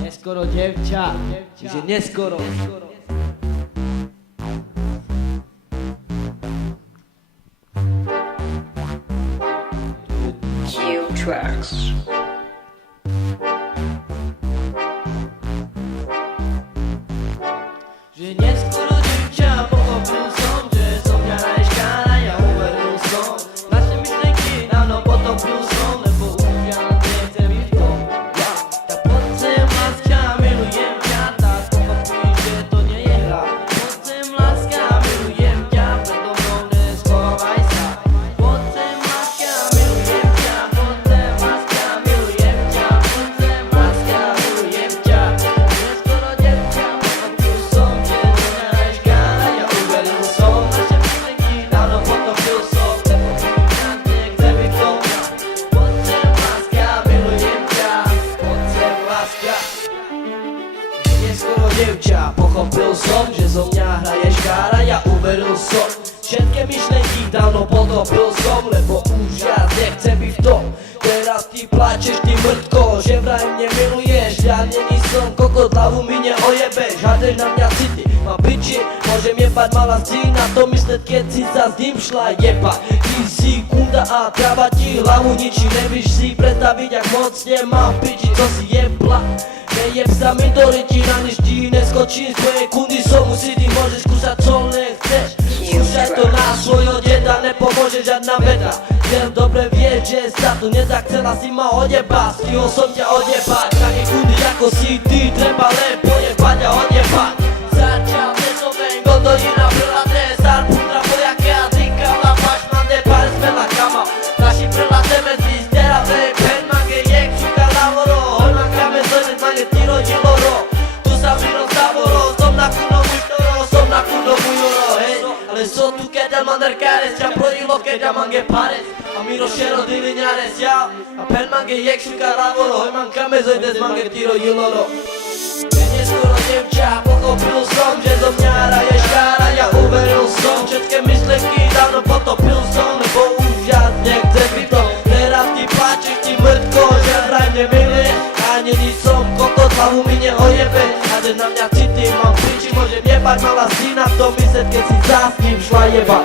Neskoro dievča, že neskoro. Q-Tracks. Že neskoro dievča, pochopil som, že som ťa najškára, ja uveril som. Naše myšlenky dávno potopil som, lebo už ja nechcem byť v tom. Tak poď sem, láska, milujem ťa, tak pochopíš, že to nie je hra. Poď sem, láska, milujem ťa, predo mnou neschovávaj sa. Poď sem, láska, milujem ťa, poď sem, láska, milujem ťa, poď sem, láska, milujem ťa. Neskoro dievča, pochopil som, že som ťa najškára, ja uveril som. Naše myšlenky dávno potopil som, lebo už ja nechcem byť v tom. Poď sem, láska, milujem ťa, poď sem, láska. Neskoro dievča, pochopil som, že zo mňa hraješ kára, ja uveril som. Všetky myšlenky dávno potopil som, lebo už ja nechcem byť v tom. Teraz ty plačeš, ty mŕtko, že vraj mne miluješ. Ja není som kokot, hlavu mi neojebeš. Hádeš na mňa city, mám piči, môžem jebať mala si na to mysleť, keď si sa s ním šla jebať. Ty si kunda a tráva ti hlavu, ničí nevíš si predstaviť, ak moc nemám piči, co si jebla. Nejeb sa mi do ryti, na nič ti neskočím z tvojej kundy som si, ty môžeš skúšať co nechceš. Skúšaj to na svojho deda, nepomôže žiadna veda. Jen dobre vie, že sa tu nedá, chcela si ma odjebať, stihol som ťa odjebať. Také kundy ako si ty, treba len pojebať a odjebať. Začal nesovej, godolina prelaté, star pundra pojaké a drinka la paš mande pár smela kama. Naši prelateme zvíš, tera vej, pen mange jek, čuka lavoro, holman kame zojnet mange tiro jiloro. Tu sa mi rozdavoro, som na kuno muštoro, som na kuno mujoro, hej. Ale so tu keď mander kares, ťa projilo keď mange pares. A mi rošero diliňares, ja. A pen mange jek, čuka lavoro, holman kame zojnet mange tiro jiloro. Neskoro dievča, pochopil som, že zo mňa hraješ kára, ja uveril som. Všetky myšlenky dávno potopil som, lebo už ja nechcem byť to. Teraz ty plačeš, ty mŕtko, že vraj mne miluješ. A není som kokot, hlavu mi neojebeš. Hádeš na mňa city, mám piči, môžem jebať, mala si na to mysleť, keď si sa s ním šla jebať.